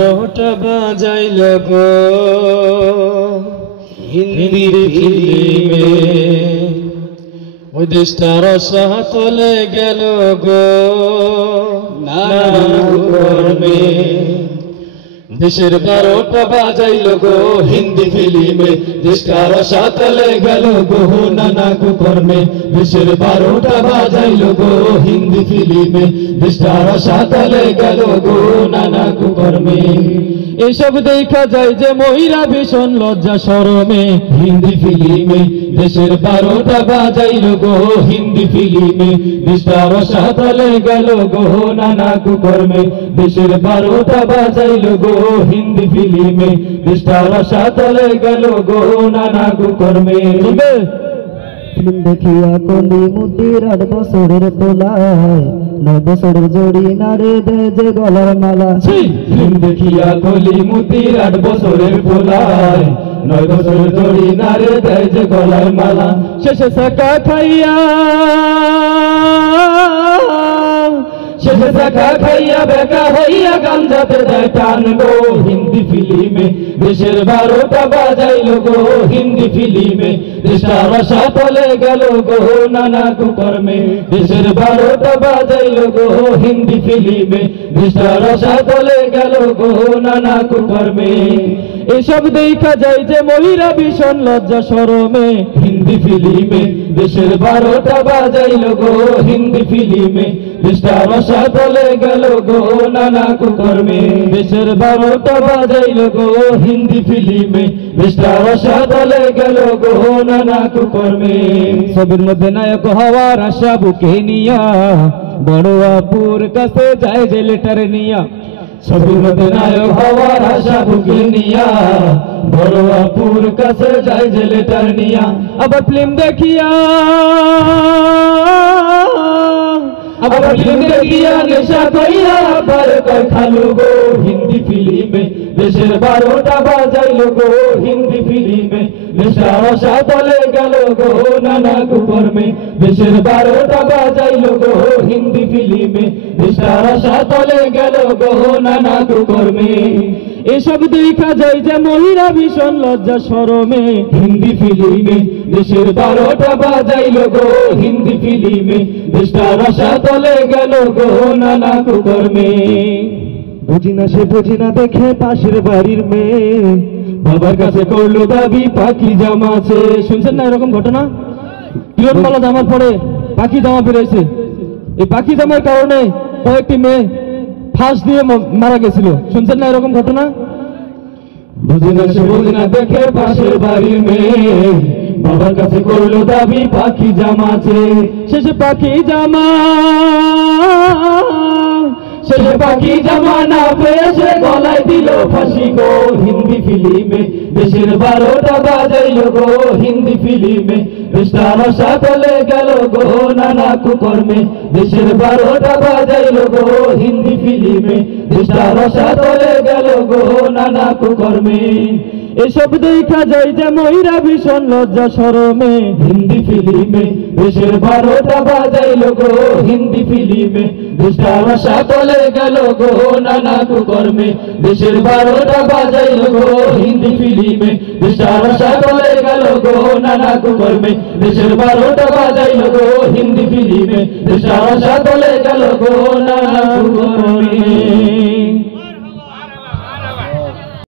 ওটা বাজাইল গো হিন্দি ফিল্মে, ওই দেশটার সাতলে গেল গো নানা কর্মে। দেশের 12টা বাজাইল গো হিন্দি ফিল্মে, দেশটার সাতলে গেল গো নানা কুকর্মে। দেশের 12টা বাজাইল গো হিন্দি ফিল্মে, দেশটার সাতলে গেল গো নানা কুকর্মে। এসব দেখা যায় যে মহিলা ভীষণ লজ্জা শরমে। হিন্দি ফিল্মে দেশের 12টা বাজাইল গো হিন্দি ফিল্মে, দেশটার সাতলে গেল গো নানা কুকর্মে। দেশের 12টা বাজাইল গো হিন্দি ফিল্মে, দেশটার সাতলে গেল গো নানা কুকর্মে। ফিল্ম দেখিয়া কলিমুদ্দির 8 বছরের পোলায় 9 বছরের জড়ি নারে দেয় যে গলার মালা। ফিল্ম দেখিয়া কলিমুদ্দির 8 বছরের পোলায় 9 বছরের জড়ি নারে দেয় যে গলার মালা। শেষে সাকা খাইয়া বেকা হইয়া গাঞ্জাতে দেয় টান গো হিন্দি ফিল্মে। দেশের 12টা বাজাইল গো হিন্দি ফিল্মে, দেশটার সাতলে গেল গো নানা কুকর্মে। দেশের 12টা বাজাইল গো হিন্দি ফিল্মে, দেশটার সাতলে গেল গো নানা কুকর্মে। এসব দেখা যায় যে মহিলা ভীষণ লজ্জা শরমে। হিন্দি ফিল্মে দেশের 12টা বাজাইল গো হিন্দি ফিল্মে, দেশটার সাতলে গেল গো নানা কুকর্মে। দেশের 12টা বাজাইল গো হিন্দি ফিল্মে, দেশটার সাতলে গেল গো নানা কুকর্মে। ছবির মধ্যে নায়ক হওয়ার আশা বুকে নিয়া বড় আপুর কাছে যায় যে লেটার নিয়া। ছবির মধ্যে নায়ক হওয়ার আশা বুকে নিয়া বড় আপুর কাছে যায় যে লেটার নিয়া। আবার ফিল্ম দেখিয়া নেশা কইয়া আবার কয় খালু গো হিন্দি ফিল্মে। দেশের 12টা বাজাইল গো হিন্দি ফিল্মে, দেশটার সাতলে গেল গো নানা কুকর্মে। দেশের 12টা বাজাইল গো হিন্দি ফিল্মে, দেশটার সাতলে গেল গো নানা কুকর্মে। এসব দেখা যায় যে মহিলা ভীষণ লজ্জা শরমে। হিন্দি ফিল্মে দেশের 12টা বাজাইল গো হিন্দি ফিল্মে, দেশটার সাতলে গেল গো নানা কুকর্মে। বুঝি না সে বুঝি না দেখে পাশের বাড়ির মেয়ে বাবার কাছে করলো দাবি পাখি জামা আছে। শুনছেন না এরকম ঘটনা? কিরণমালা জামার পরে পাখি জামা বেরোয়েছে। এই পাখি জামার কারণে কয়েকটি মেয়ে ফাঁস দিয়ে মারা গেছিল। শুনছেন না এরকম ঘটনা? বুঝি না সে বুঝি না দেখে পাশের বাড়ির মেয়ে বাবার কাছে করলো দাবি পাখি জামা আছে। শেষে পাখি জামা না পেয়ে সে গলায় দিল ফাঁসি গো হিন্দি ফিল্মে। দেশের 12টা বাজাইল গো হিন্দি ফিল্মে, দেশটার সাতলে গেল গো নানা কুকর্মে। দেশের 12টা বাজাইল গো হিন্দি ফিল্মে, দেশটার সাতলে গেল গো নানা কুকর্মে। এসব দেখা যায় যে মহিলা ভীষণ লজ্জা শরমে। হিন্দি ফিল্মে দেশের 12টা বাজাইল গো হিন্দি ফিল্মে, দেশটার সাতলে গেল গো নানা কুকর্মে। দেশের 12টা বাজাইল গো হিন্দি ফিল্মে, দেশটার সাতলে গেল গো নানা কুকর্মে। দেশের 12টা বাজাইল গো হিন্দি ফিল্মে, দেশটার সাতলে গেল গো নানা কুকর্মে।